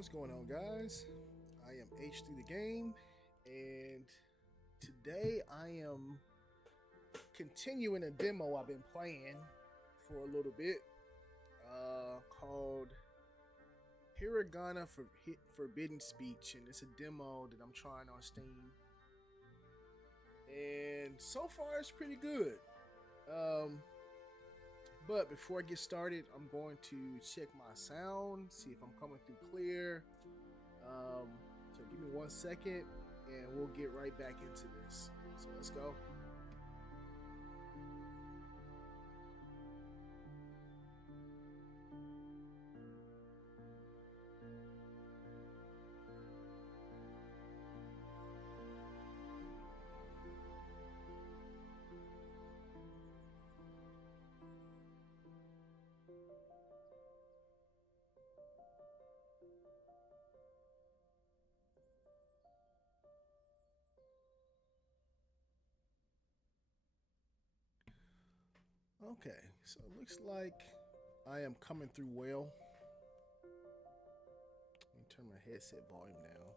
What's going on, guys? I am H through the game, and today I am continuing a demo I've been playing for a little bit, called Hiragana for Forbidden Speech, and it's a demo that I'm trying on Steam, and so far it's pretty good. But before I get started, I'm going to check my sound, see if I'm coming through clear. So give me 1 second, and we'll get right back into this. So let's go. Okay, so it looks like I am coming through well. Let me turn my headset volume down.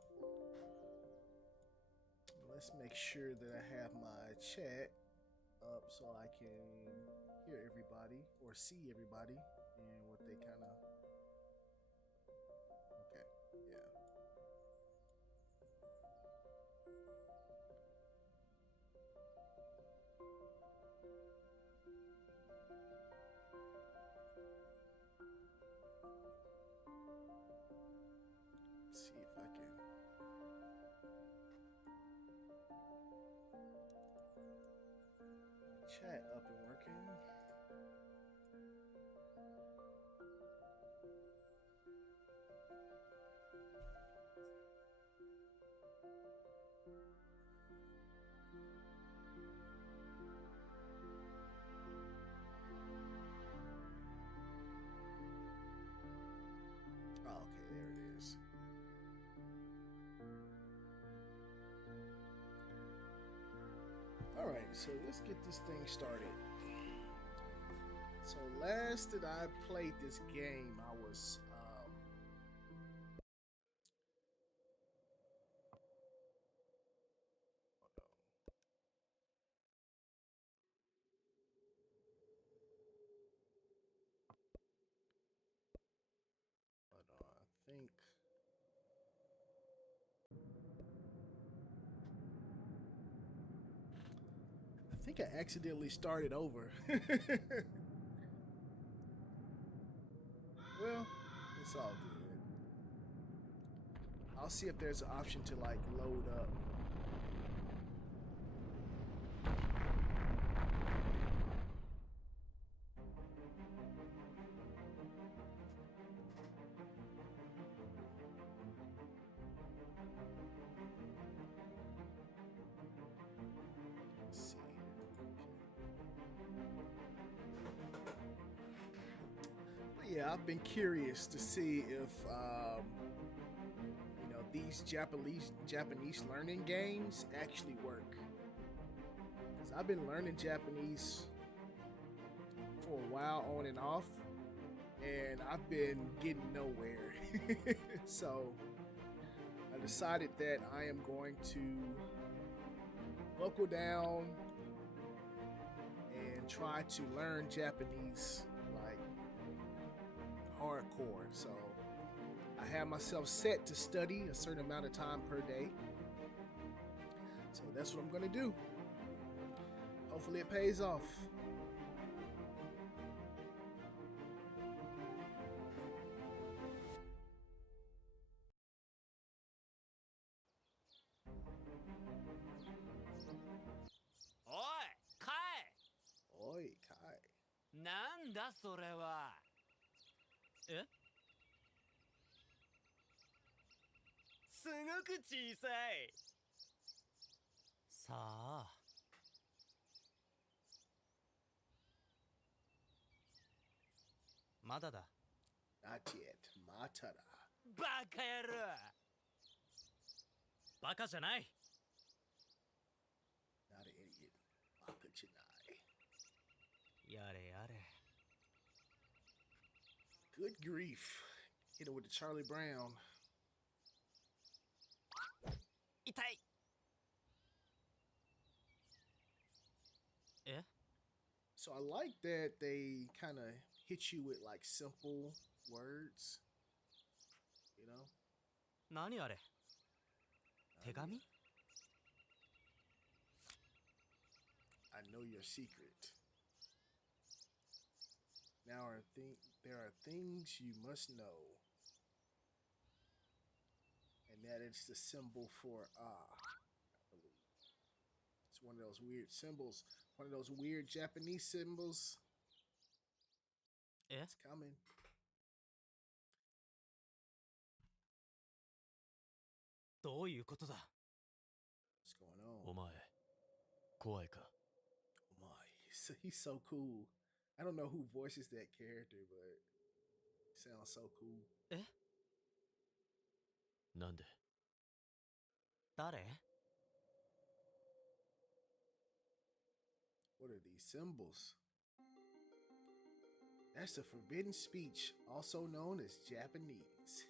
Let's make sure that I have my chat up so I can hear everybody or see everybody and what they kind of. Okay, yeah. Let's see if I can. Chat up and working. Oh, okay, there it is. All right, so let's get this thing started. So last that I played this game, I was hold on, I think I accidentally started over. Well, it's all good. I'll see if there's an option to like load up. Let's see. But yeah, I've been curious to see if these Japanese learning games actually work. Because I've been learning Japanese for a while on and off, and I've been getting nowhere. So I decided that I am going to buckle down and try to learn Japanese like hardcore. So I have myself set to study a certain amount of time per day. So that's what I'm gonna do. Hopefully it pays off. Oi, Kai! Oi, Kai. なんだそれは。え？すごく小さい。さあ。まだだ。Not yet. Matada. バカ野郎。バカじゃない。Not an idiot. Bakachinai. やれやれ。Good grief. Hit it with the Charlie Brown. 痛い。え So I like that they kind of hit you with like simple words, you know? 何あれ手紙 I know your secret. Now there are things you must know. And that is the symbol for I believe. It's one of those weird symbols, one of those weird Japanese symbols. え It's coming. どういうことだ What's going on? お前、怖いか Oh my, he's so cool. I don't know who voices that character, but he sounds so cool. えなんで誰 What are these symbols? That's the forbidden speech, also known as Japanese.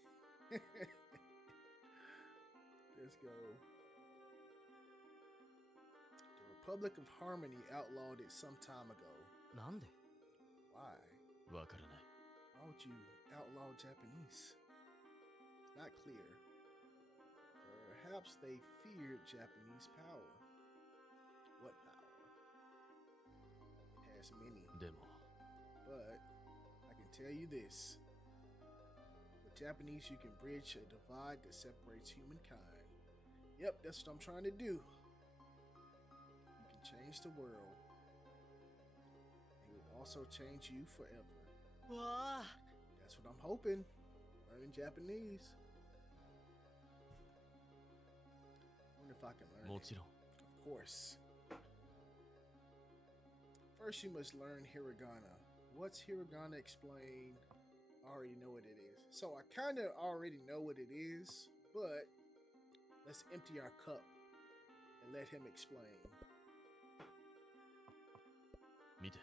Let's go. The Republic of Harmony outlawed it some time ago. なんで Why? わからない Why would you outlaw Japanese? It's not clear. Perhaps they feared Japanese power. What power? It has many. でも But I can tell you this. With Japanese, you can bridge a divide that separates humankind. Yep, that's what I'm trying to do. You can change the world. It will also change you forever. わあ That's what I'm hoping. Learning Japanese. I wonder if I can learn も it. ちろん Of course. First, you must learn Hiragana. What's Hiragana? Explain. I already know what it is. So I kind of already know what it is, but let's empty our cup and let him explain. 見て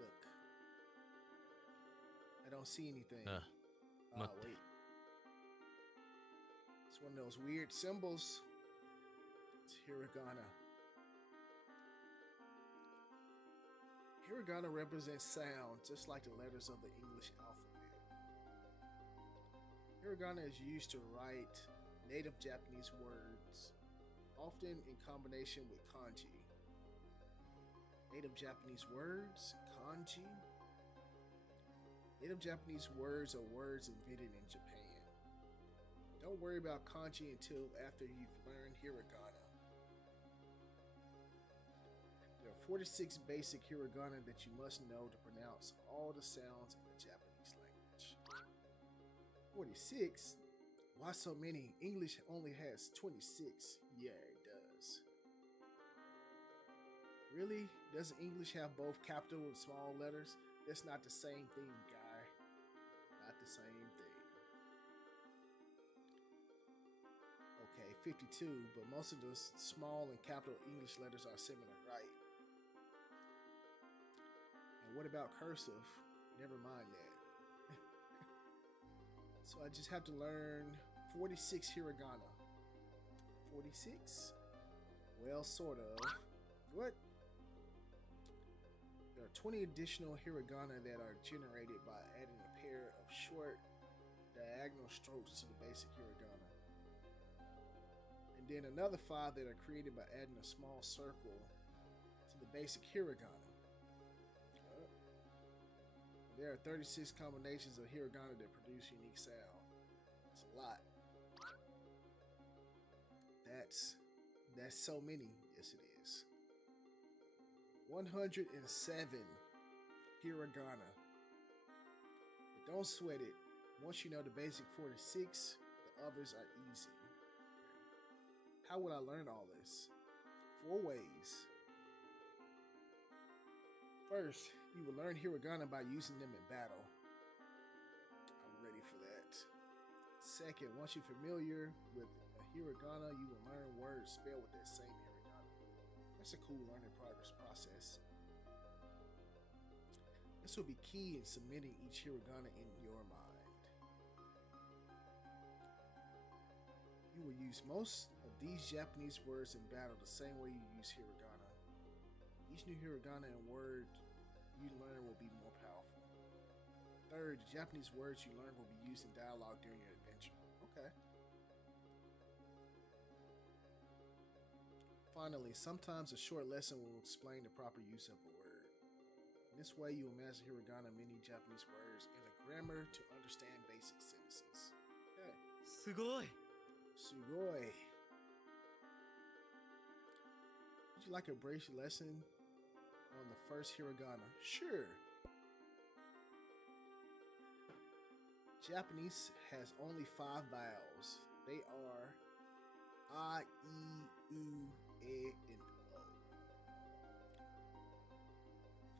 Look. I don't see anything. あ Ah, 待って wait. It's one of those weird symbols. It's Hiragana. Hiragana represents sound, just like the letters of the English alphabet. Hiragana is used to write native Japanese words, often in combination with kanji. Native Japanese words, kanji. Native Japanese words are words invented in Japan. Don't worry about kanji until after you've learned Hiragana. There are 46 basic hiragana that you must know to pronounce all the sounds in the Japanese language. 46? Why so many? English only has 26. Yeah, it does. Really? Doesn't English have both capital and small letters? That's not the same thing, guy. Not the same thing. Okay, 52, but most of the small and capital English letters are similar, right? And what about cursive? Never mind that. So I just have to learn 46 hiragana. 46? Well, sort of. What? There are 20 additional hiragana that are generated by adding a pair of short diagonal strokes to the basic hiragana. And then another 5 that are created by adding a small circle to the basic hiragana. There are 36 combinations of hiragana that produce unique sound. It's a lot. That's so many. Yes, it is. 107 hiragana. But don't sweat it. Once you know the basic 46, the others are easy. How would I learn all this? 4 ways. First, you will learn hiragana by using them in battle. I'm ready for that. Second, once you're familiar with a hiragana, you will learn words spelled with that same hiragana. That's a cool learning progress process. This will be key in submitting each hiragana in your mind. You You will use most of these Japanese words in battle the same way you use hiragana. Each new hiragana and word you learn will be more powerful. Third, the Japanese words you learn will be used in dialogue during your adventure. Okay. Finally, sometimes a short lesson will explain the proper use of a word. In this way, you will master hiragana many Japanese words and the grammar to understand basic sentences. Okay. すごい Sugoi. Would you like a brief lesson on the first hiragana? Sure. Japanese has only 5 vowels. They are a, e, u, e, and o.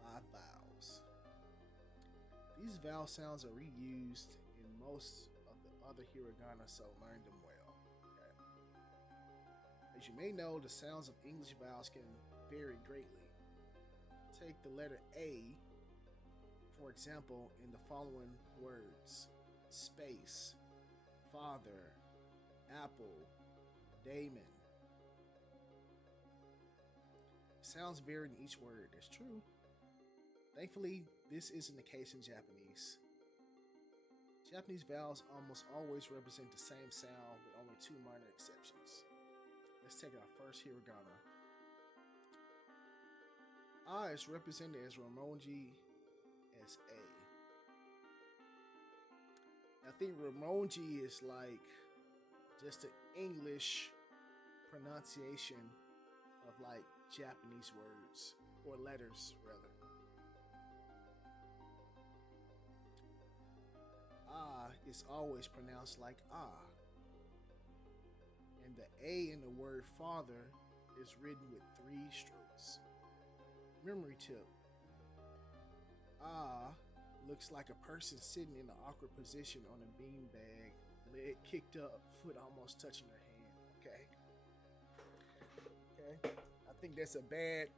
5 vowels. These vowel sounds are reused in most of the other hiragana, so learn them well. As you may know, the sounds of English vowels can vary greatly. Take the letter A, for example, in the following words: space, father, apple, daemon. Sounds vary in each word. That's true. Thankfully, this isn't the case in Japanese. Japanese vowels almost always represent the same sound with only 2 minor exceptions. Let's take our first hiragana. A is represented as Romonji as A. I think Romonji is like just an English pronunciation of like Japanese words or letters rather. A is always pronounced like ah. And the A in the word father is written with 3 strokes. Memory tip. Ah looks like a person sitting in an awkward position on a beanbag, leg kicked up, foot almost touching her hand. Okay. Okay. I think that's a bad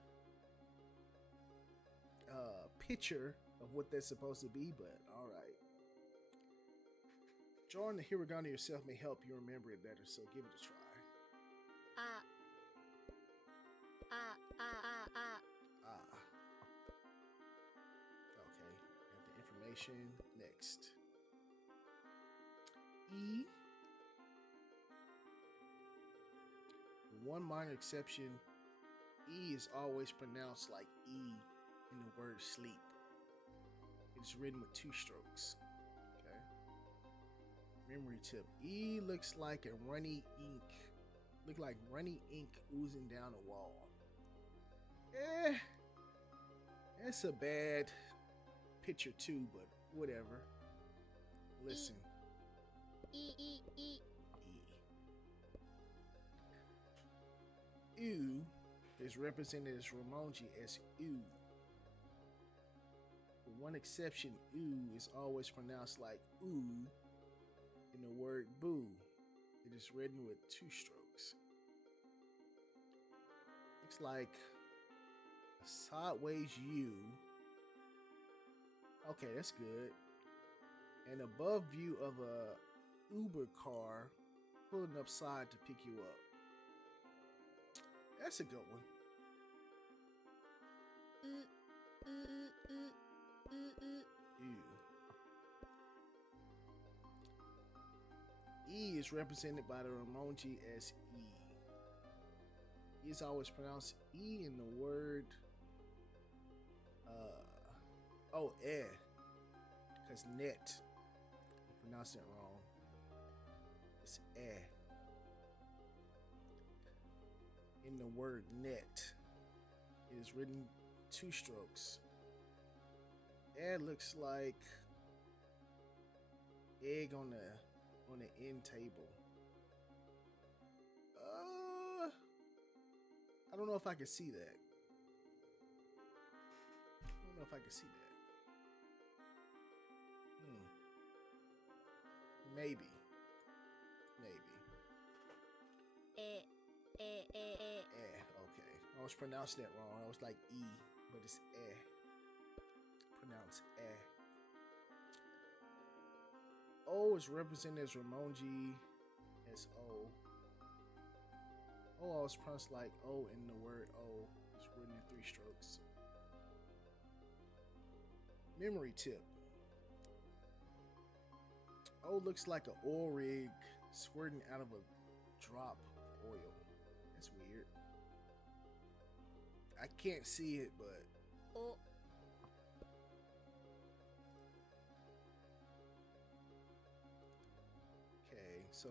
picture of what that's supposed to be, but alright. Drawing the hiragana yourself may help you remember it better, so give it a try. Ah. Okay, got the information. Next. E. With one minor exception, E is always pronounced like E in the word sleep. It's written with 2 strokes. Okay. Memory tip. E looks like a runny ink. Look like runny ink oozing down a wall. That's a bad picture too, but whatever. Listen. U is represented as Romonji as U. With one exception, U is always pronounced like oo in the word boo. It is written with 2 strokes. Looks like a sideways U. Okay, that's good. An above view of a Uber car pulling upside to pick you up. That's a good one. E is represented by the Romonji as E. E is always pronounced E in the word because net. I pronounced it wrong. It's in the word net. It is written 2 strokes. Looks like egg on the end table. I don't know if I can see that. Maybe. Okay. I was pronouncing that wrong. I was like E, but it's pronounced O is represented as Romonji as O. Oh, always pronounced like O in the word O. It's written in 3 strokes. Memory tip. O looks like an oil rig squirting out of a drop of oil. That's weird. I can't see it, but. Oh. Okay, so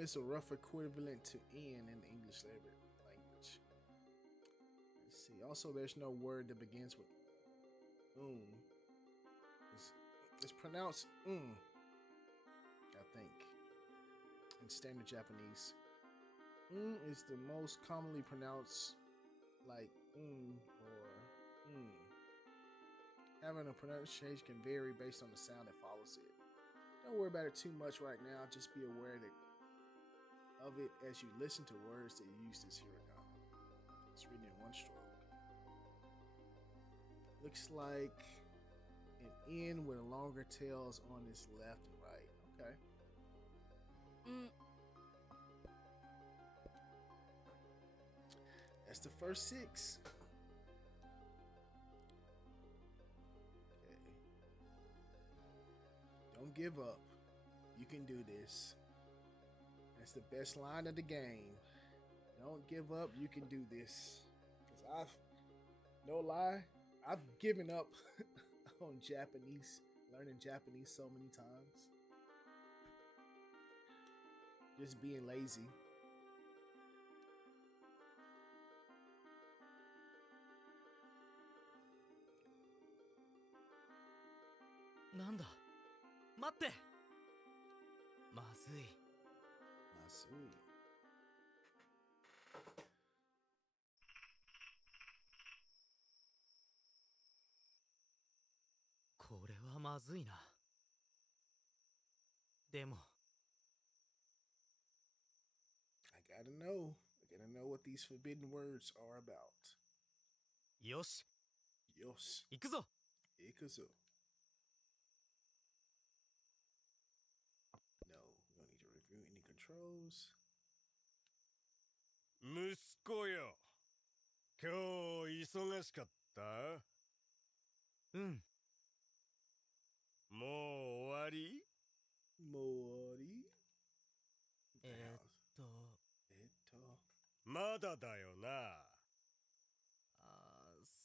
is a rough equivalent to in the English language. Let's see. Also, there's no word that begins with It's pronounced I think, in standard Japanese. Is the most commonly pronounced like or Having a pronunciation can vary based on the sound that follows it. Don't worry about it too much right now. Just be aware of it as you listen to words that use this hiragana. It's written in 1 stroke. Looks like an N with longer tails on its left and right. Okay. That's the first 6. Okay. Don't give up. You can do this. That's the best line of the game. Don't give up. You can do this. Because no lie, I've given up on Japanese, learning Japanese so many times. Just being lazy. Nanda? 待って。まずい。まずい。これはまずいな。でも。I gotta know. I gotta know what these forbidden words are about. よし。よし。行くぞ。行くぞ。No, we don't need to review any controls. 息子よ。今日忙しかった？うん。もう終わり？もう終わり？まだだよな。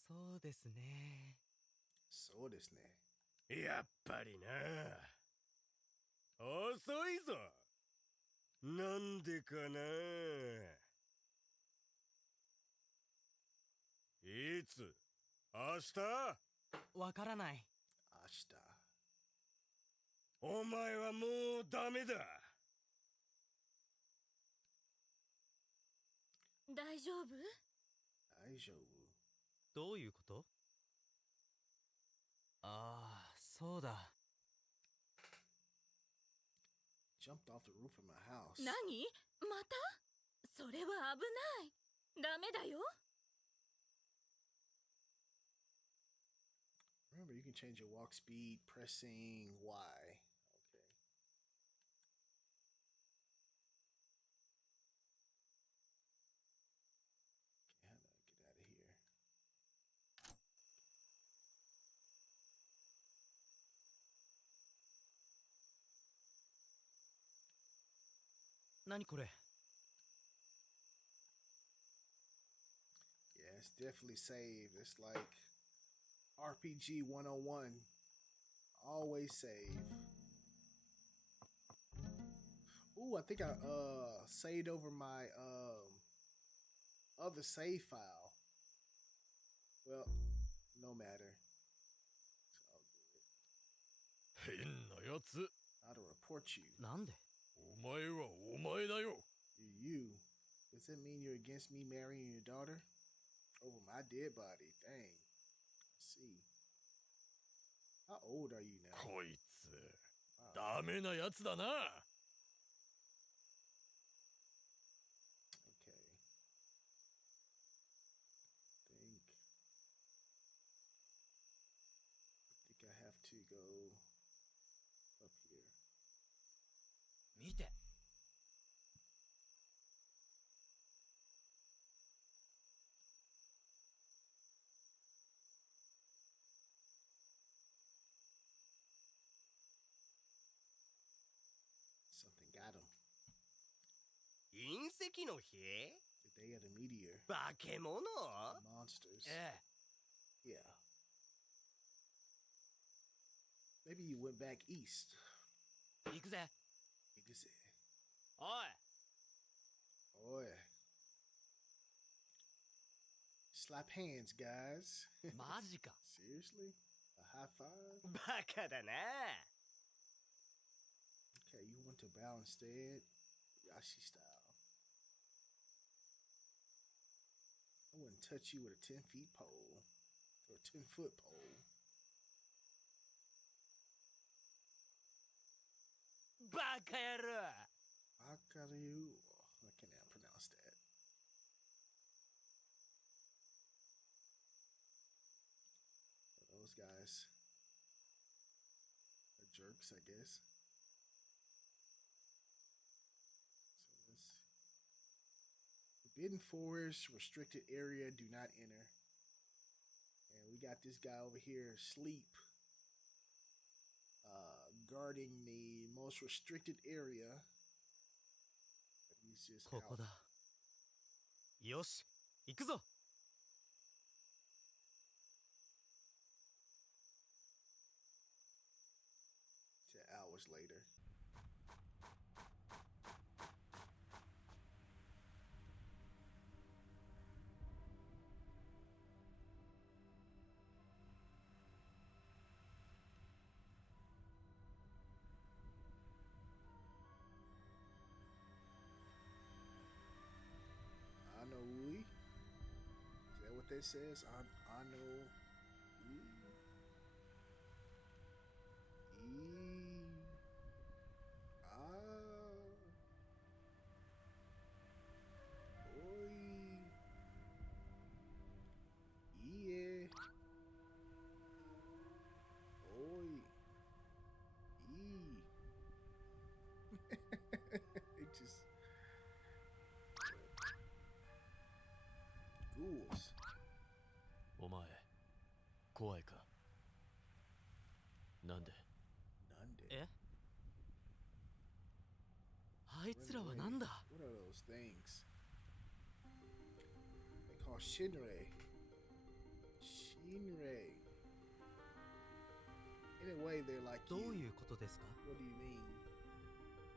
そうですね。そうですね。やっぱりな。遅いぞ。なんでかな。いつ？明日？わからない。明日。お前はもうダメだ。大丈夫？大丈夫。どういうこと？ああ、そうだ。Jumped off the roof of my house. 何？また？それは危ない。ダメだよ。Remember, you can change your walk speed pressing Y. Okay. How do I get out of here? 何これ？ Yeah, it's definitely saved. It's like RPG 101. Always save. Ooh, I think I saved over my other save file. Well, no matter. So I'll do it. 変なやつ。How to report you. なんで？お前はお前だよ。You. Does that mean you're against me marrying your daughter? Over my dead body. Dang. Let's see. How old are you now? こいつ、ダメなやつだな。Okay. I think I have to go up here. 見て。石の日 The day of the meteor. 化け物 Monsters. え Yeah. Maybe you went back east. え行くぜ You could say, おい Oi. Slap hands, guys. マジか Seriously? A high five? バカだな Okay, you want to bow instead? Yashi style. I wouldn't touch you with a 10 feet pole. Or a 10-foot pole. バカ野郎 Akaru. I cannot pronounce that. Those guys are jerks, I guess. So let's. Forbidden forest, restricted area, do not enter. And we got this guy over here, Sleep, guarding the most restricted area. But he's just ここ out. だよし行くぞ 10 hours later. Anoi. Is that what that says? Ano. It just ghouls. お前怖いかなんで None. えあいつらはなんだ What are those things? They call Shinrei. Shinrei. In a way, they're like どう you. いうことですか What do you mean?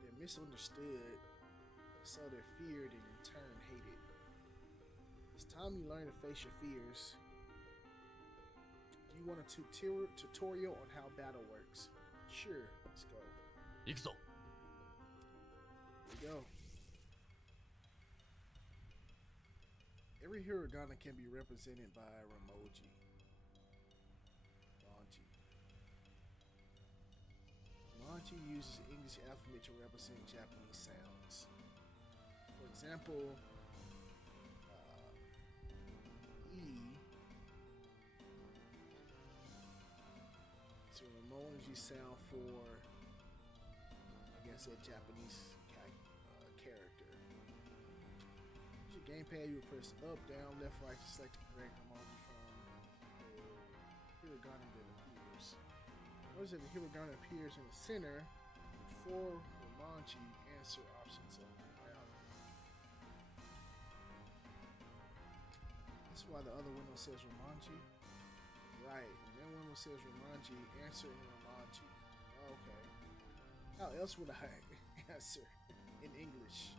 They're misunderstood, so they're feared and in turn hated. It's time you learn to face your fears. Do you want a tutorial on how battle works? Sure, let's go. 行くぞ Here we go. Every hiragana can be represented by a Ramoji. Manji uses the English alphabet to represent Japanese sounds. For example, E is a Ramoji sound for, I guess, a Japanese character. Use your gamepad, you will press up, down, left, right to select the correct Ramoji from the hiragana that appears. Notice that the hiragana appears in the center with 4 Romanji answer options on the ground. That's why the other window says Romanji. Right, and that window says Romanji, answer in Romanji. Okay. How else would I answer in English?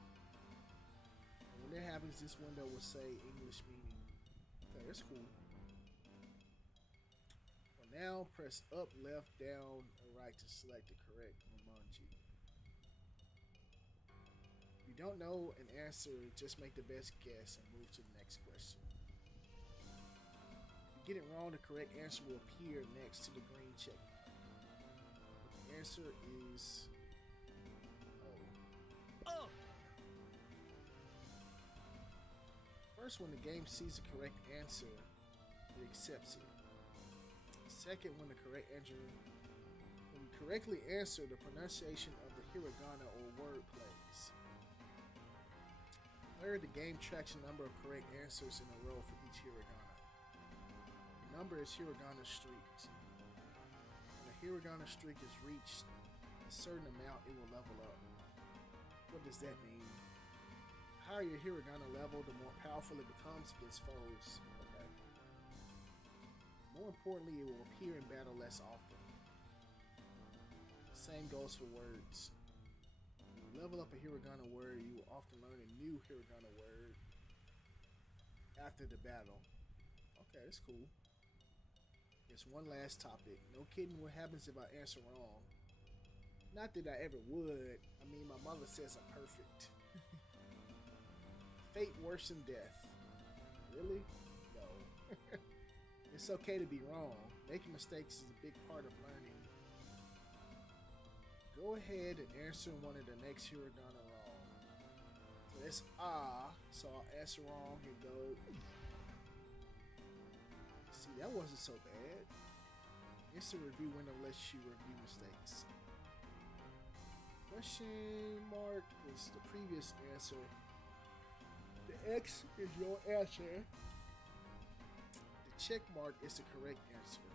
And when that happens, this window will say English meaning. Okay, that's cool. Now press up, left, down, or right to select the correct Romanji. If you don't know an answer, just make the best guess and move to the next question. If you get it wrong, the correct answer will appear next to the green check mark. The answer is O. First, when the game sees the correct answer, it accepts it. Second, when you correctly answer, the pronunciation of the hiragana or word plays. Third, the game tracks the number of correct answers in a row for each hiragana. The number is hiragana streaks. When a hiragana streak is reached a certain amount, it will level up. What does that mean? higher your hiragana level, the more powerful it becomes against foes. Okay. More importantly, it will appear in battle less often. The same goes for words. When you level up a hiragana word, you will often learn a new hiragana word after the battle. Okay, that's cool. It's one last topic. No kidding what happens if I answer wrong. Not that I ever would. I mean, my mother says I'm perfect. Fate worse than death. Really? No. It's okay to be wrong. Making mistakes is a big part of learning. Go ahead and answer one of the next hiragana wrong. So that's so I'll answer wrong and go. See, that wasn't so bad. Instant review window lets you review mistakes. Question mark is the previous answer. The X is your answer. The check mark is the correct answer.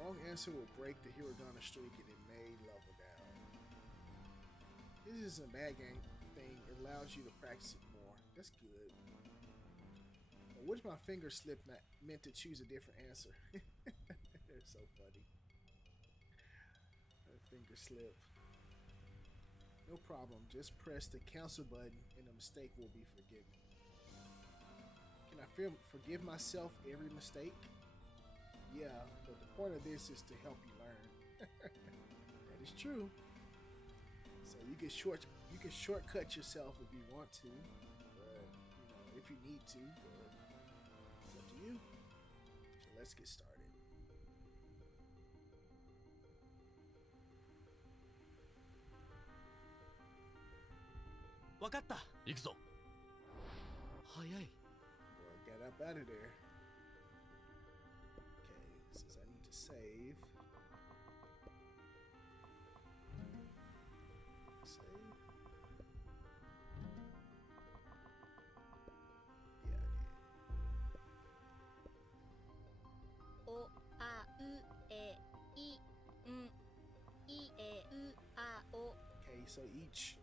Wrong answer will break the hiragana streak and it may level down. This isn't a bad game thing. It allows you to practice it more. That's good. But what if my finger slip meant to choose a different answer? They're so funny. A finger slip. No problem. Just press the cancel button and the mistake will be forgiven. Can I forgive myself every mistake? Yeah, but the point of this is to help you learn. That is true. So you can shortcut yourself if you want to, but if you need to, but it's up to you. So let's get started. Wakatta. 行くぞ。早い。 Boy, get up out of there. Okay, since I need to save. Save. Yeah, I did. おあうえいんいえうあお Okay, so each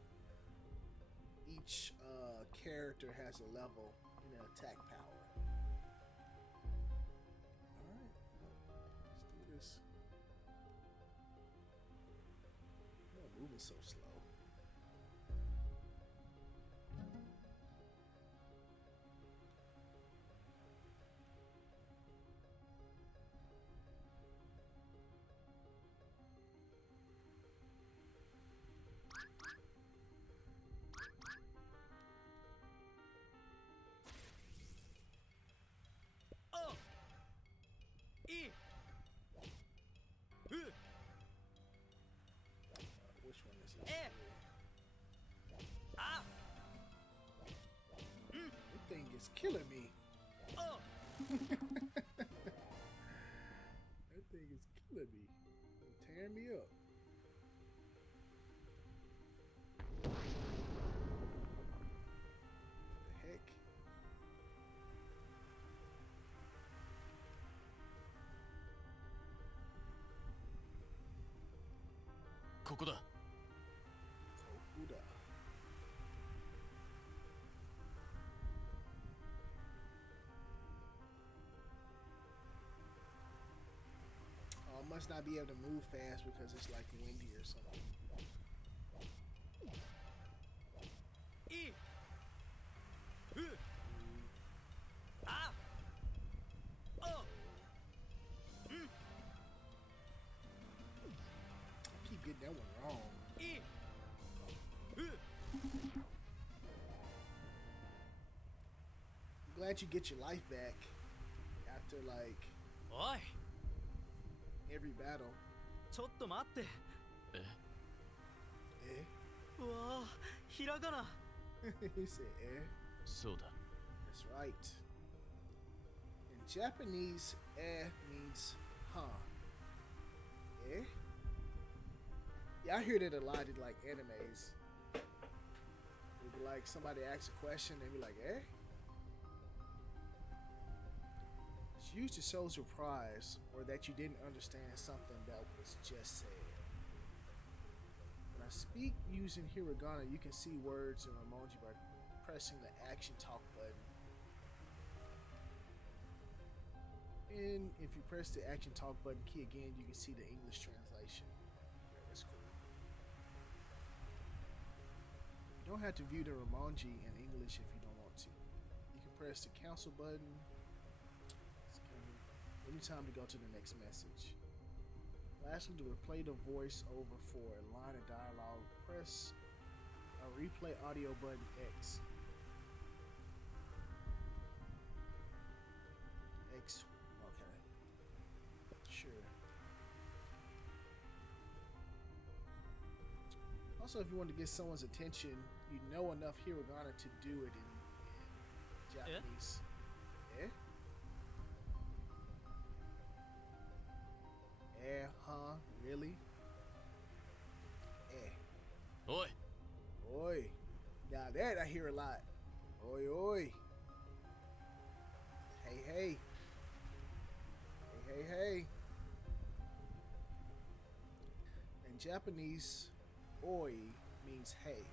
character has a level and an attack power. Alright, let's do this. Oh, moving so slow. Oh. E. Which one is it? Ah. That thing is killing me. Oh. That thing is killing me. It's tearing me up. The heck? Kokoda. Kokuda. Oh, must not be able to move fast because it's like windy or something. E. Ah. Oh. I keep getting that one wrong. E. I'm glad you get your life back after like Oi. every battle. ちょっと待って。 Eh? うわあ、ひらがな。 He said, eh? そうだ。 That's right. In Japanese, means huh. Eh? Yeah, I hear that a lot in like animes. It'd be like somebody asks a question, they'd be like, eh? It's used to show surprise or that you didn't understand something that was just said. speak using Hiragana, you can see words and emoji by pressing the action talk button. And if you press the action talk button key again, you can see the English translation. Yeah, that's cool. You don't have to view the emoji in English if you don't want to. You can press the cancel button anytime to go to the next message. Lastly, to replay the voice over for a line of dialogue, press a replay audio button X. X, okay. Sure. Also, if you want to get someone's attention, you know enough Hiragana to do it in Japanese. Eh? Huh? Really? Oi! Oi. Now that I hear a lot. Oi, oi. Hey, hey. Hey, hey, hey. In Japanese, oi means hey.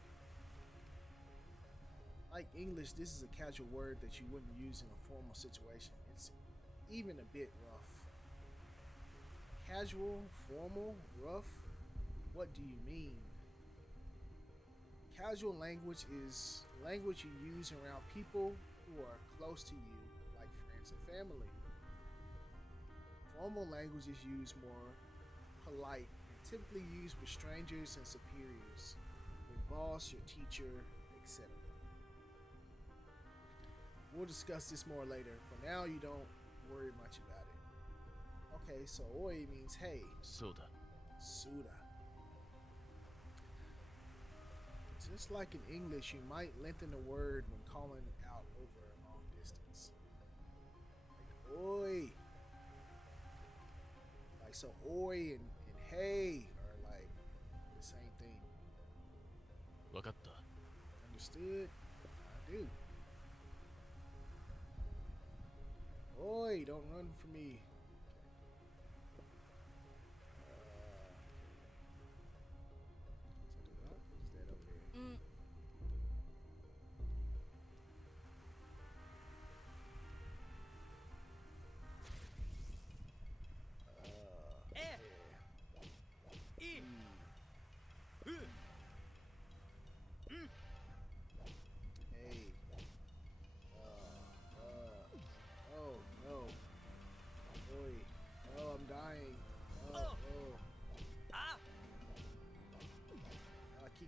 Like English, this is a casual word that you wouldn't use in a formal situation. It's even a bit rough. Casual, formal, rough? What do you mean? Casual language is language you use around people who are close to you, like friends and family. Formal language is used more polite and typically used with strangers and superiors, your boss, your teacher, etc. We'll discuss this more later. For now, you don't worry much about it. Okay, so oi means hey. Soda. Suda. Just like in English, you might lengthen the word when calling out over a long distance. Like oi. Like so oi and hey are like the same thing. わかった。 Understood? I do. Oi, don't run from me.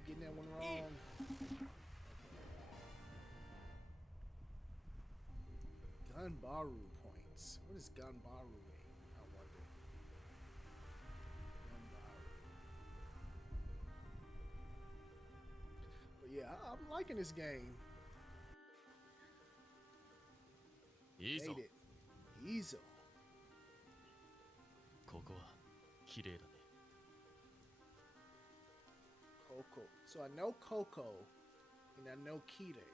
Getting that one wrong. Gunbaru points. What does Gunbaru mean? I wonder. Gunbaru. But yeah, I'm liking this game. いいぞ。 Made it. Easy. ここは綺麗だね。 Coco. So I know Coco, and I know Kide.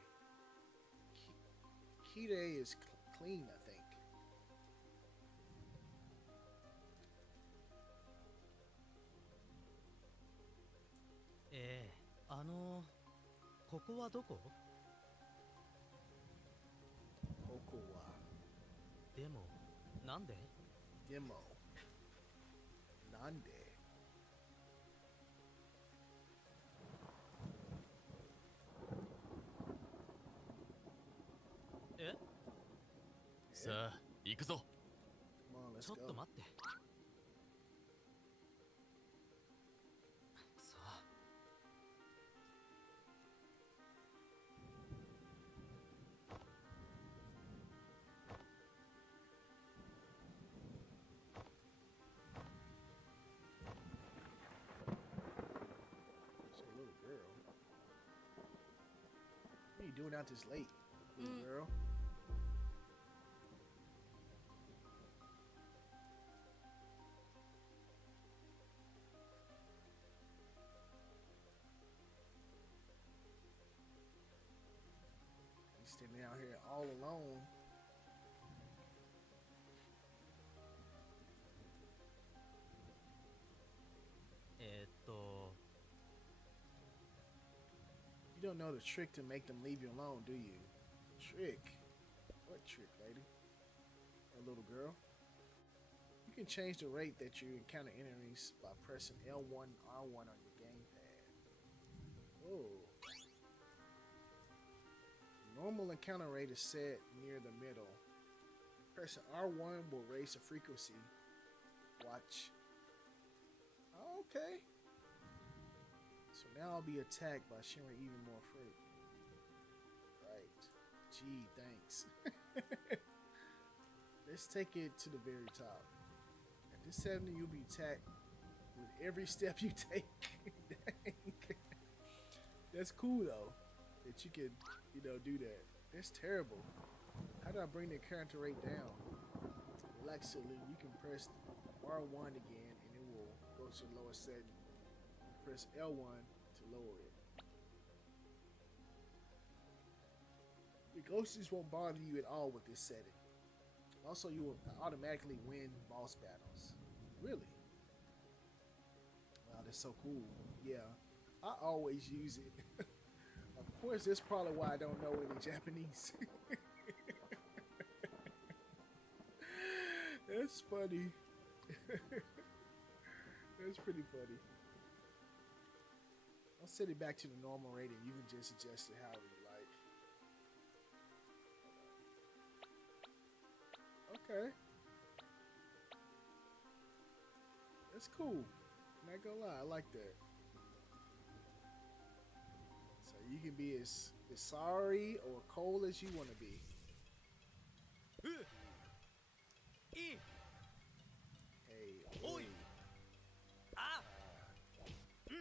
Kide is clean, I think. ここはどこ？ Coco wa でも、なんで？ demo. Nande. さあ、行くぞ。 Come on, let's ちょっ go. と待って。くそ。 It's a little girl. What are you doing out this late, little girl? He's standing out here all alone. don't know the trick to make them leave you alone, do you? Trick? What trick, lady? Or little girl? You can change the rate that you encounter enemies by pressing L1 and R1 on your gamepad. Oh. Normal encounter rate is set near the middle. Pressing R1 will raise the frequency. Watch. Okay. So now I'll be attacked by shivering even more fruit. Right. Gee, thanks. Let's take it to the very top. At this 70, you'll be attacked with every step you take. Dang. That's cool though, that you can, do that. That's terrible. How do I bring the character rate down? Relax, you can press R1 again and it will go to the lowest setting. Press L1 to lower it. The ghosts won't bother you at all with this setting. Also, you will automatically win boss battles. Really? Wow, that's so cool. Yeah, I always use it. Of course, that's probably why I don't know any Japanese. That's funny. That's pretty funny. I'll set it back to the normal rating. You can just adjust it however you like. Okay. That's cool. Not gonna lie, I like that. So you can be as sorry or cold as you want to be. Hey, oi. Ah. I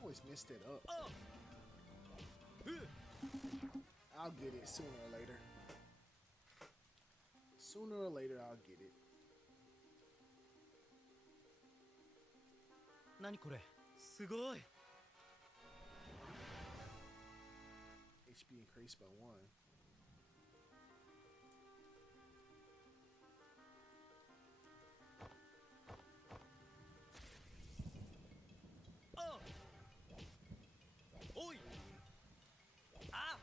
always mess that up. I'll get it sooner or later. Sooner or later, I'll get it. 何これすごい HP increased by 1. Oh! Oi! Ah!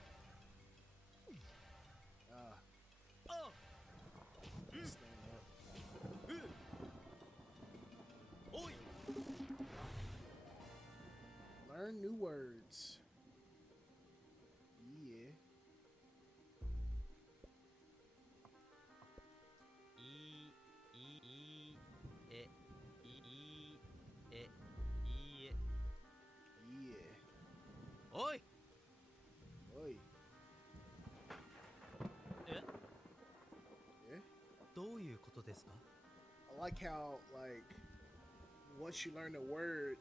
Oh! Stand up. Oi! Learn new words. Yeah. Yeah. Oi! Oi. え Yeah. どういうことですか I like how, once you learn the word,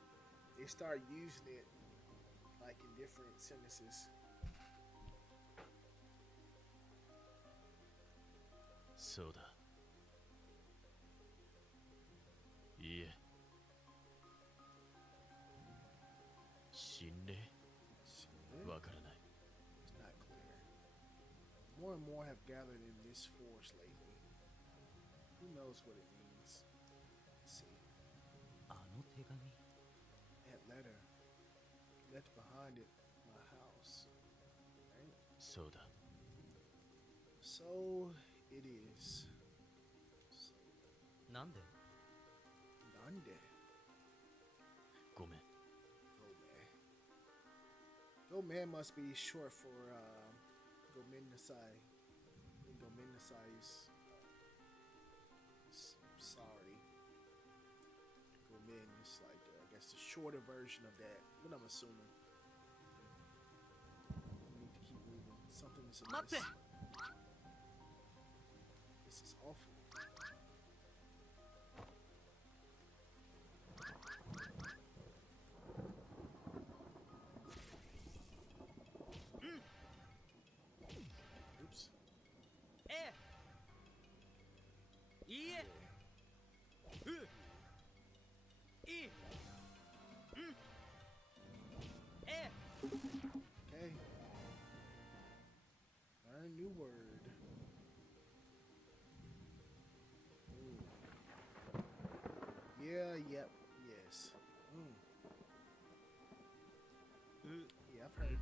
they start using it, in different sentences. そうだいいえ心霊 See? わからない It's not clear. More and more have gathered in this forest lately. Who knows what it means? Let's see. あの手紙 That letter left behind at my house. Right? そうだ So it is. So, なんで Nande. ごめん Go man must be short for Gomennasai. Gomennasai is sorry. Gomen is I guess the shorter version of that. But I'm assuming. We need to keep moving. Something is amiss. 待って This is awful. Oops. ええいいえういうんええ Okay. Learn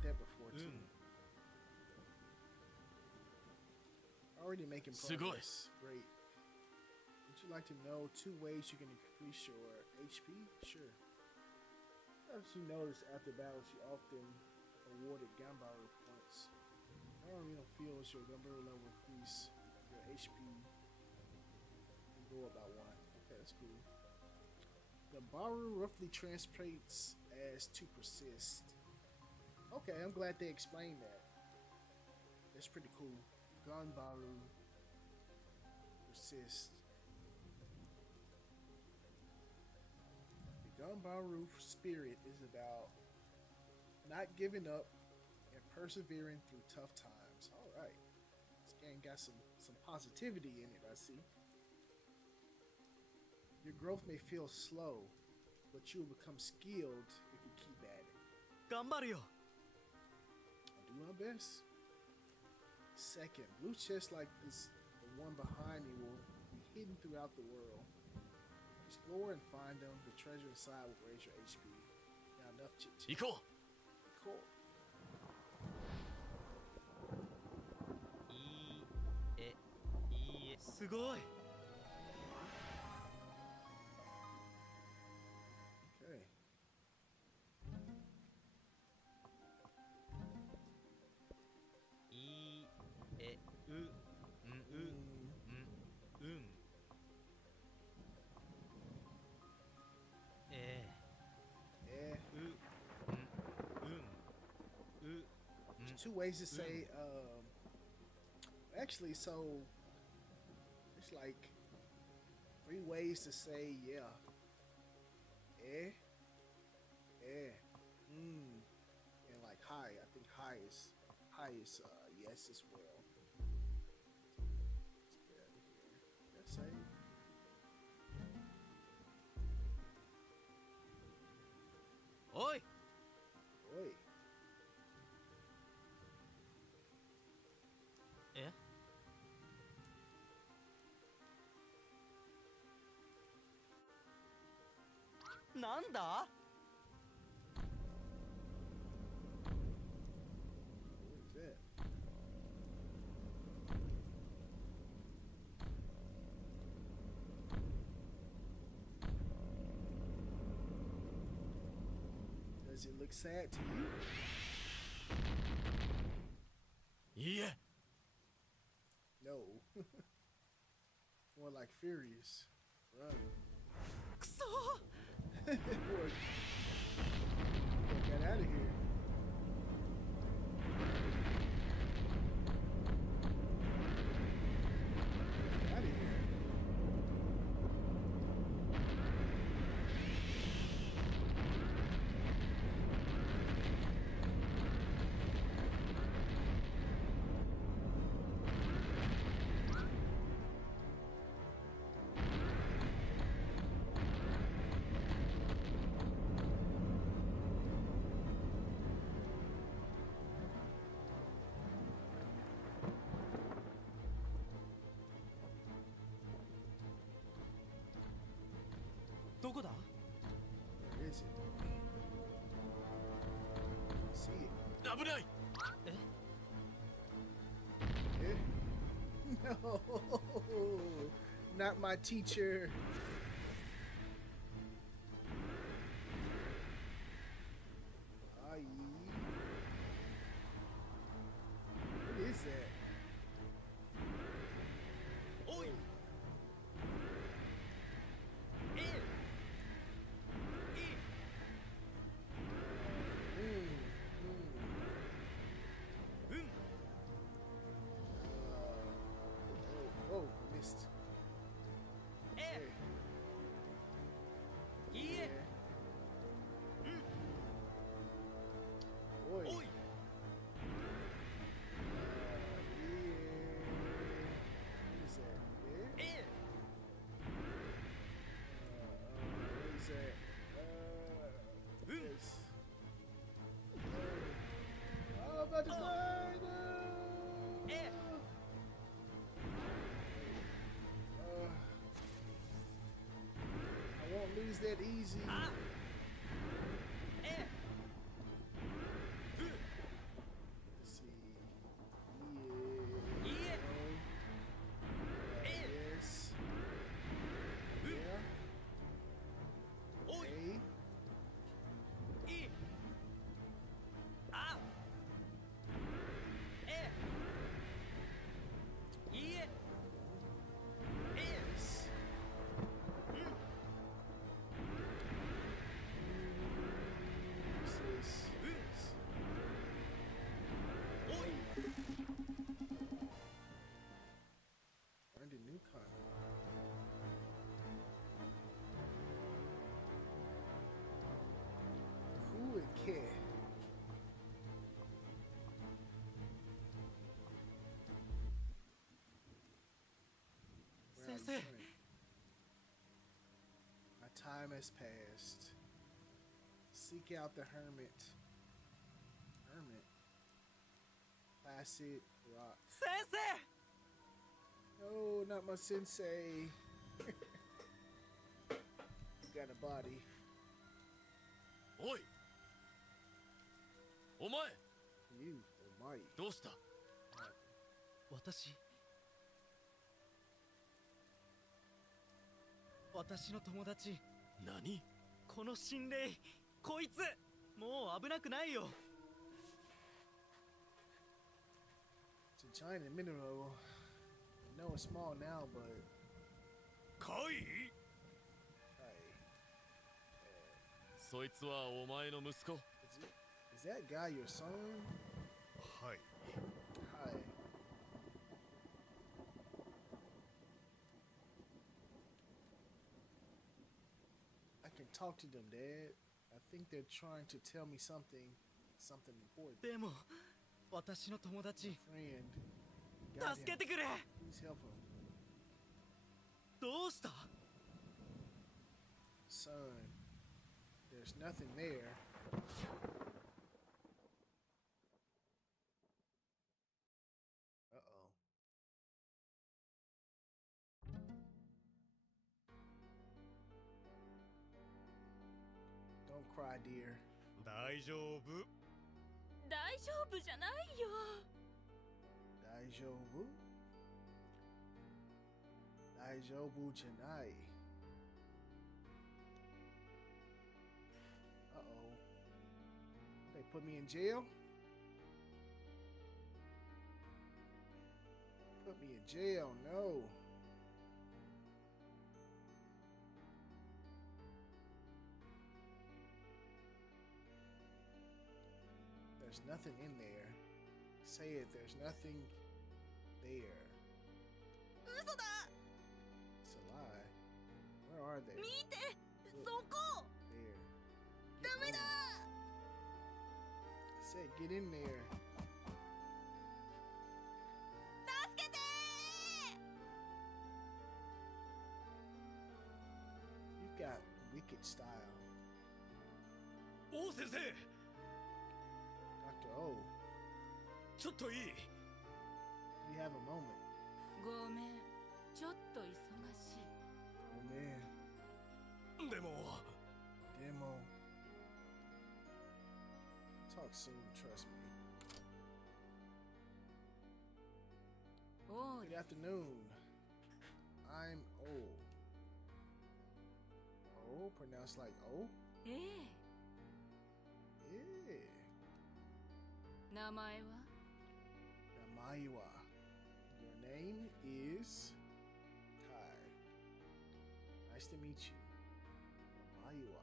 that before too. Already making progress. Great. Would you like to know 2 ways you can increase your HP? Sure. As you notice, after battles, you often awarded Ganbaru points. However, feels your Ganbaru level increase, your HP can go about 1. Okay, that's cool. Ganbaru roughly translates as to persist. Okay, I'm glad they explained that. That's pretty cool. Ganbaru persist. The Ganbaru spirit is about not giving up and persevering through tough times. All right, this game got some positivity in it. I see. Your growth may feel slow, but you will become skilled if you keep at it. 頑張るよ I do my best. Second, blue chests like this, the one behind me, will be hidden throughout the world. Explore and find them. The treasure inside will raise your HP. Now enough chit chat. 行こ Cool. ういいえすごい Okay. いえうんえ Yeah. う There's 2 ways to say. Actually, so it's like 3 ways to say yeah. Eh. And like hi. I think hi is yes as well. Let's get out of here. Let's say. Oi! Oi. えなんだ What is that? Does it look sad to you? いいえ No. More like furious. Run. くそ Boy, get out of here. Get out of here. Where is it? I see it. 危ない Eh? No, not my teacher. Aye. What is that? おいええ Oh, missed. えいいえ Boy. おい What is that? Yeah? え What is that? Yes. Oh, I'm about to die. No. Eh. I won't lose that easy. あえう has passed. Seek out the hermit. Hermit. Placid rock. 先生 No, not my sensei. You got a body. おいお前 You, oh my. どうした私の友達何この心霊こいつもう危なくないよ It's a giant mineral. I know it's small now, but かい hey, そいつはお前の息子 is that guy your son? はい Hi. I can talk to them, Dad. I think they're trying to tell me something important. でも私の友達 Friend, got 助 him. けてくれ Please help him, どうした son. There's nothing there. Uh-oh. Don't cry, dear. 大丈夫大丈夫じゃないよ。大丈夫？大丈夫じゃない。Uh-oh. They put me in jail? Put me in jail, no. There's nothing in there. Say it, there's nothing there. 嘘だ。 It's a lie. Where are they? 見て、そこ。 There. ダ Get メだ。 in. Said get in there. 助けて。 You've got wicked style. 王先生 Dr. O, ちょっといい you have a moment. ごめん、ちょっと忙しい。 Oh man. でも Demo. Talk soon, trust me. おう Good afternoon. I'm O. O, pronounced like O? ええ。 Yeah. 名前は Namayiwa. Your name is Kai. Nice to meet you. Namayiwa.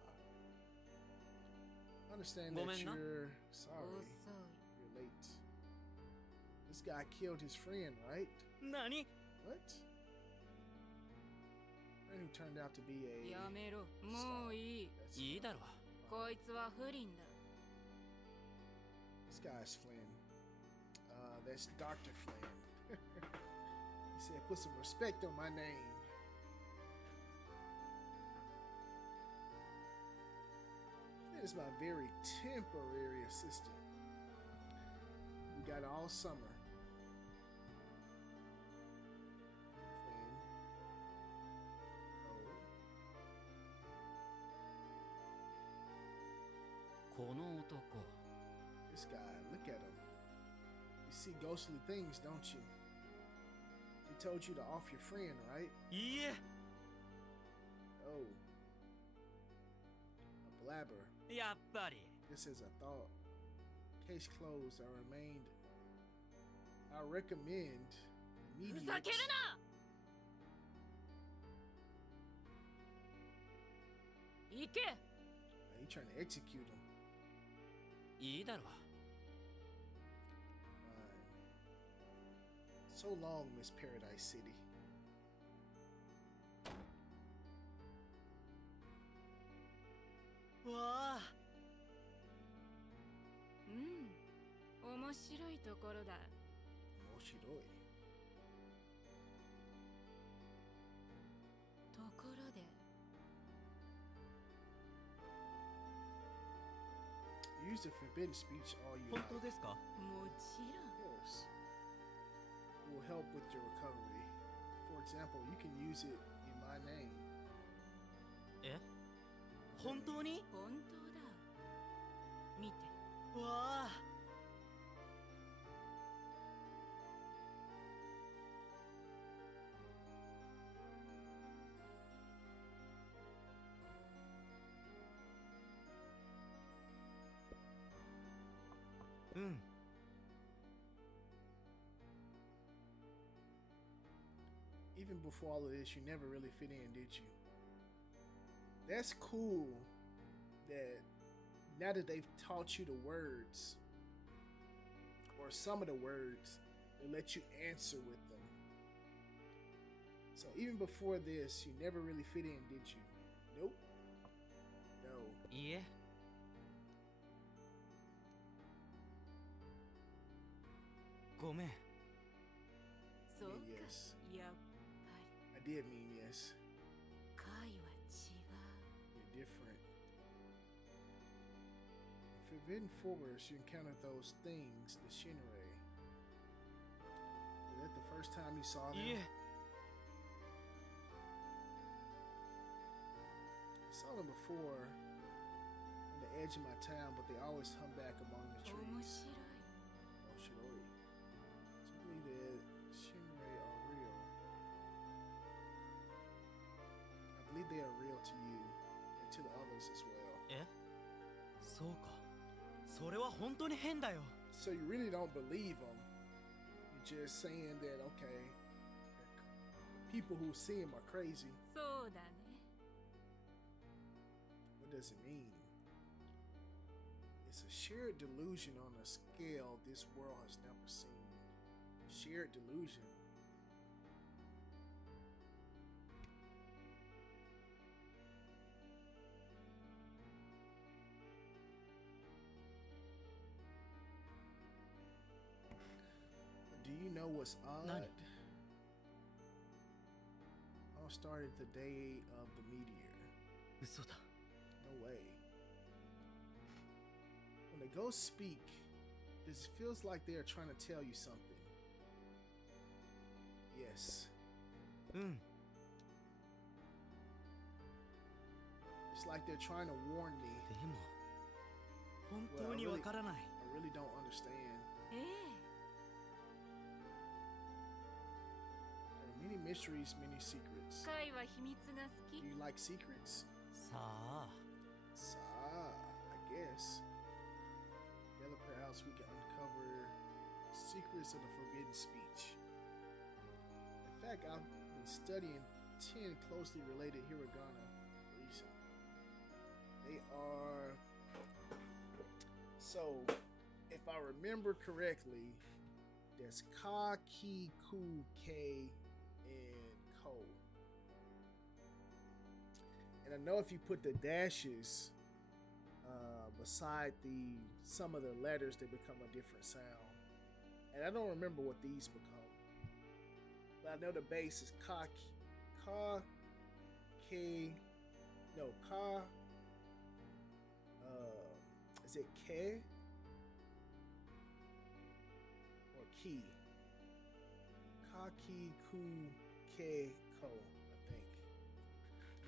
I understand that ごめんな。 you're 遅 sorry. い。 You're late. This guy killed his friend, right? 何 What? Friend who turned out to be a やめろ。もういい。 That's いいだろこいつは不倫だ。 This guy's Flynn. That's Dr. Flynn. He said, put some respect on my name. Flynn is my very temporary assistant. We got all summer. Flynn. Oh. この男 This guy, look at him. You see ghostly things, don't you? He told you to off your friend, right? いいえ Oh. A blabber. やっぱり This is a thought. Case closed. I recommend ふ immediate. ざけるな。行け。 You trying to execute him. いいだろ So long, Miss Paradise City. わあうん。面白いところだ。 Moshiroi. ところで、use the forbidden speech all you 本 like. 当ですか？もちろ Of ん。 course. It will help with your recovery. For example, you can use it in my name. え？本当に？本当だ。見て。うわあ。うん。 Even before all of this, you never really fit in, did you? That's cool that now that they've taught you the words, or some of the words, they let you answer with them. So even before this, you never really fit in, did you? Nope. No. いいえ。ごめん。そうか。 Yes. やっ I did mean yes. ぱり。貝は違 You're different. In Forbidden Forest, you encounter those things, the Shinrei. Was that the first time you saw them? いいえ。 I saw them before on the edge of my town, but they always hung back among the う。面 trees. 白い。 Oh, Shiroi. So you believe that Shinrei are real. I believe they are real to you and to the others as well. え？そうか。それは本当に変だよ。 So you really don't believe them. You're just saying that, okay, people who see them are crazy. そうだね。 What does it mean? It's a shared delusion on a scale this world has never seen. Shared delusion. Do you know what's odd? Nani? All started the day of the meteor. 嘘だ。 No way. When the ghosts speak, this feels like they are trying to tell you something. Yes. うん。 It's like they're trying to warn me. でも本当にわからない。 I really don't understand. ええ。 There are many mysteries, many secrets. 貝は秘密が好 Do き。 you like secrets? さあ。 So, I guess. Together, perhaps we can uncover secrets of the forbidden speech. In fact, I've been studying 10 closely related Hiragana recently. They are. So, if I remember correctly, there's Ka, Ki, Ku, K, and Ko. And I know if you put the dashes beside some of the letters, they become a different sound. And I don't remember what these become. But I know the base is Ka, K, no, Ka, is it K? Or Ki? Ka, Ki, Ku, K, Ko, I think.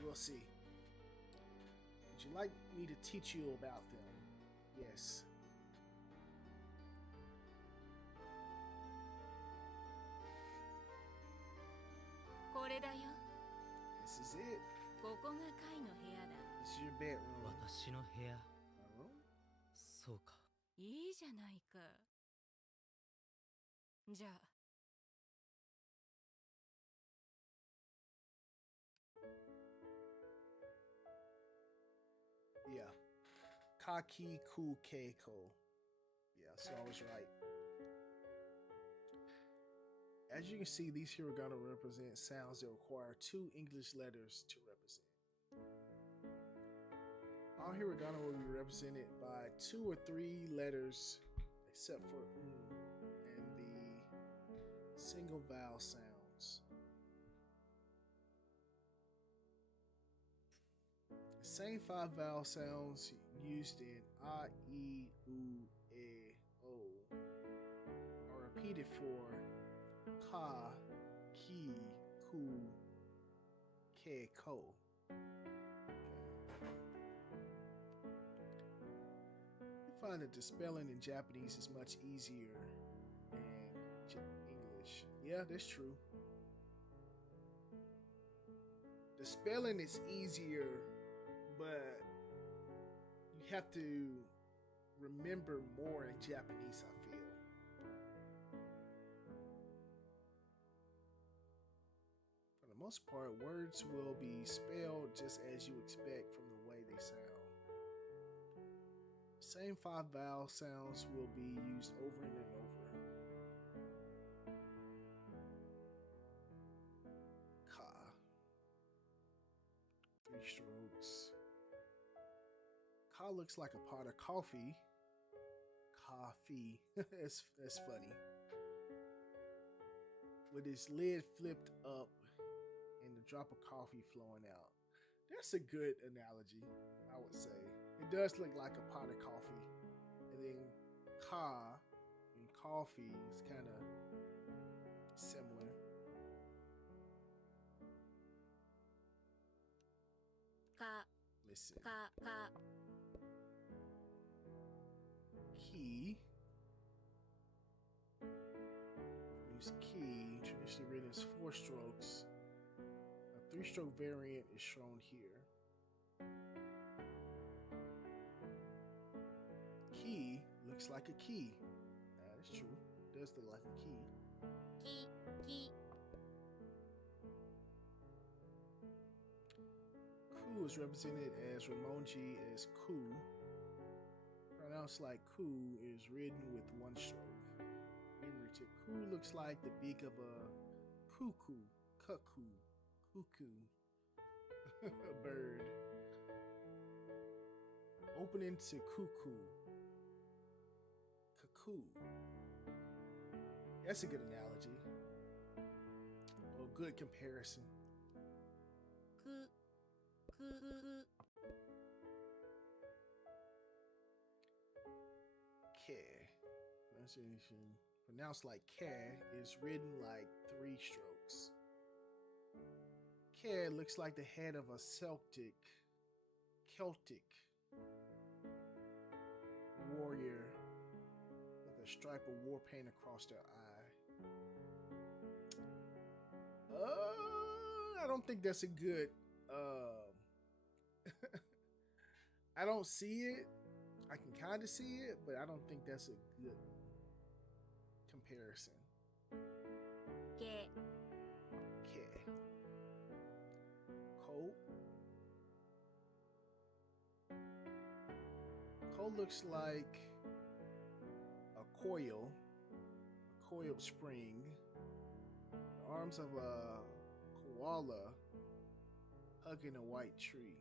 We'll see. Would you like me to teach you about them? Yes. これだよ。 This is it. ここが貝の部屋だ。 This is your bedroom. 私の部屋。 My room? そうか。いいじゃないか。じゃあ。 Yeah. Kaki Ku Keiko. Yeah, so I was right. As you can see, these hiragana represent sounds that require 2 English letters to represent. All hiragana will be represented by 2 or 3 letters, except for and the single vowel sounds. The same 5 vowel sounds used in a, e, u, e, o are repeated for ka, ki, ku, ke, ko. You find that the spelling in Japanese is much easier than English. Yeah, that's true. The spelling is easier, but you have to remember more in Japanese, I feel. For the most part, words will be spelled just as you expect from the way they sound. Same 5 vowel sounds will be used over and over. Ka. 3 strokes. Ka looks like a pot of coffee. Coffee. that's funny. With its lid flipped up and a drop of coffee flowing out. That's a good analogy, I would say. It does look like a pot of coffee. And then ka and coffee is kind of similar. Ka. Listen. Ka. Ka. Ki. Use ki, traditionally written as 4 strokes. A 3-stroke variant is shown here. Key looks like a key. That is true. It does look like a key. Ki. Ki. Ku is represented as Ramonji as ku. Pronounced like ku is written with 1 stroke. Memory tip. Ku looks like the beak of a cuckoo. Cuckoo. A bird. Opening to cuckoo. Cuckoo. That's a good analogy. Or a good comparison. Ku. Ku. Ke. Pronunciation pronounced like ke is written like 3 strokes. Ke looks like the head of a Celtic warrior with a stripe of war paint across their eye. I don't think that's a good. I don't see it. I can kind of see it, but I don't think that's a good comparison. Ke. Ke. Ko. Ko looks like a coiled spring. The arms of a koala hugging a white tree.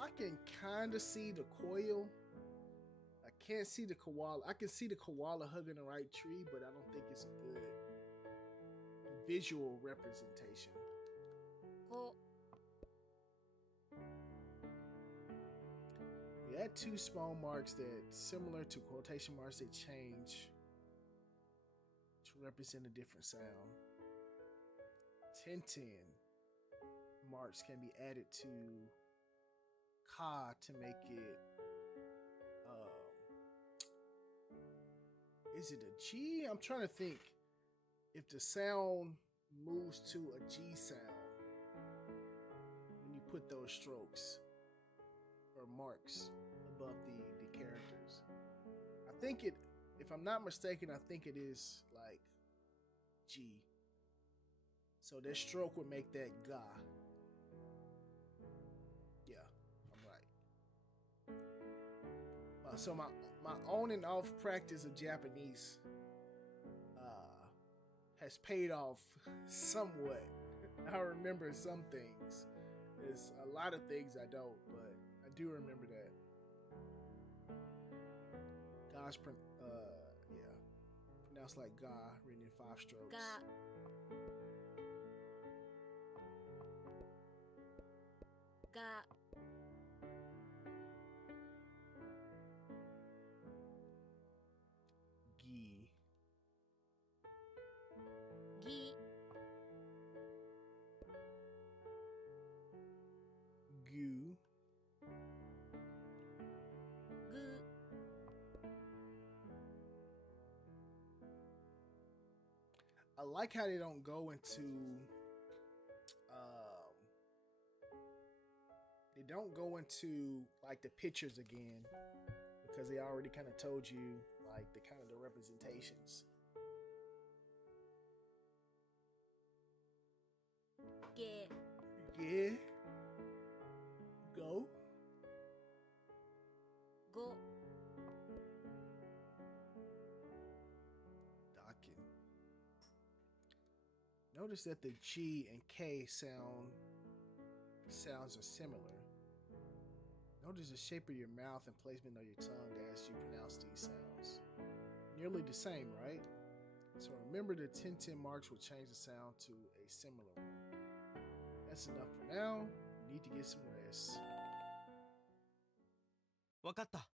I can kind of see the coil. I can't see the koala. I can see the koala hugging the right tree, but I don't think it's a good visual representation. Ko. We add 2 small marks that, similar to quotation marks, they change to represent a different sound. 10 marks can be added to ka to make it. Is it a G? I'm trying to think if the sound moves to a G sound when you put those strokes or marks above the characters. I think it, if I'm not mistaken, I think it is like G. So this stroke would make that ga. Yeah, I'm right. So my on and off practice of Japanese has paid off somewhat. I remember some things. There's a lot of things I don't, but I do remember that. Pronounced like ga, written in 5 strokes. Ga. が Gi. ぎ Gu. ぐ I like how they don't go into they don't go into like the pictures again because they already kind of told you like the kind of the representations. げ Yeah. Go. ご Docking. Notice that the G and K sounds are similar. Notice the shape of your mouth and placement of your tongue as you pronounce these sounds. Nearly the same, right? So remember the 10-10 marks will change the sound to a similar one. That's enough for now. You need to get some rest. わかった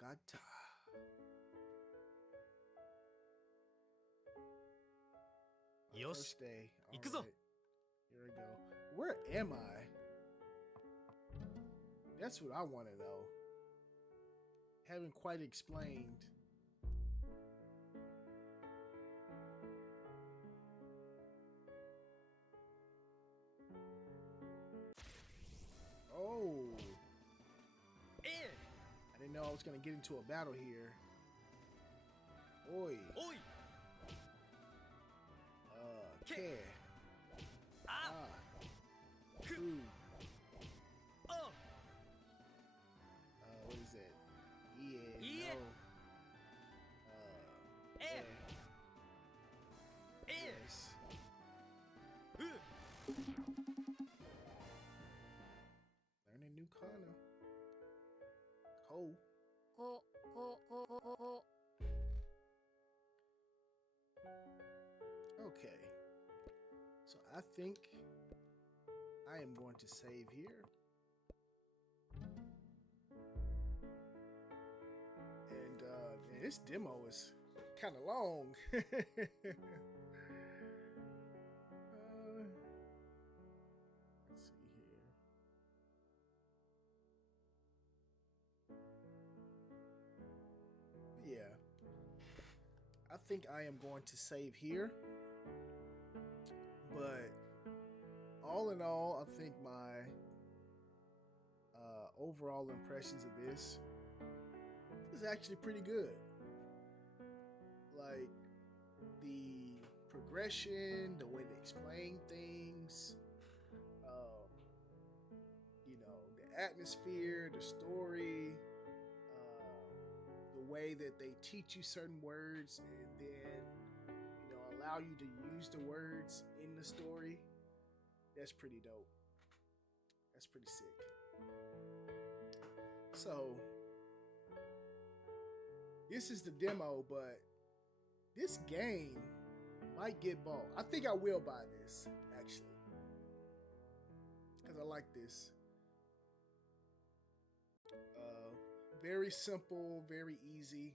Wagata. Yosh. First day. All Ikuzo. right. Here we go. Where am I? That's what I want to know. Haven't quite explained. Oh. I didn't know I was going to get into a battle here. Oi. おい Care. あ Ah. Ooh. お What is that? Yeah. Yeah. No. Eh. Yes. う Learning new kana. Ko. ここここここ Okay. So I think I am going to save here. And man, this demo is kind of long. Let's see here. Yeah. I think I am going to save here. But all in all, I think my overall impressions of this is actually pretty good. Like the progression, the way they explain things, you know, the atmosphere, the story, the way that they teach you certain words and then, you know, allow you to use the words in the story. That's pretty dope. That's pretty sick. So, this is the demo, but this game might get bought. I think I will buy this, actually. Because I like this. Very simple, very easy.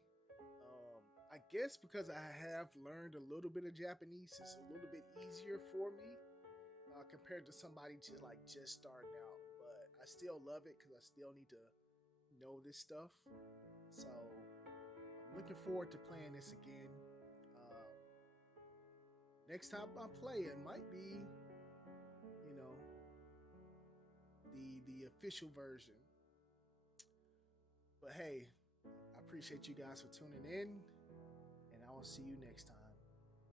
I guess because I have learned a little bit of Japanese, it's a little bit easier for me compared to somebody just starting out. But I still love it because I still need to know this stuff. So I'm looking forward to playing this again. Next time I play, it might be, you know, the official version. But hey, I appreciate you guys for tuning in, and I will see you next time.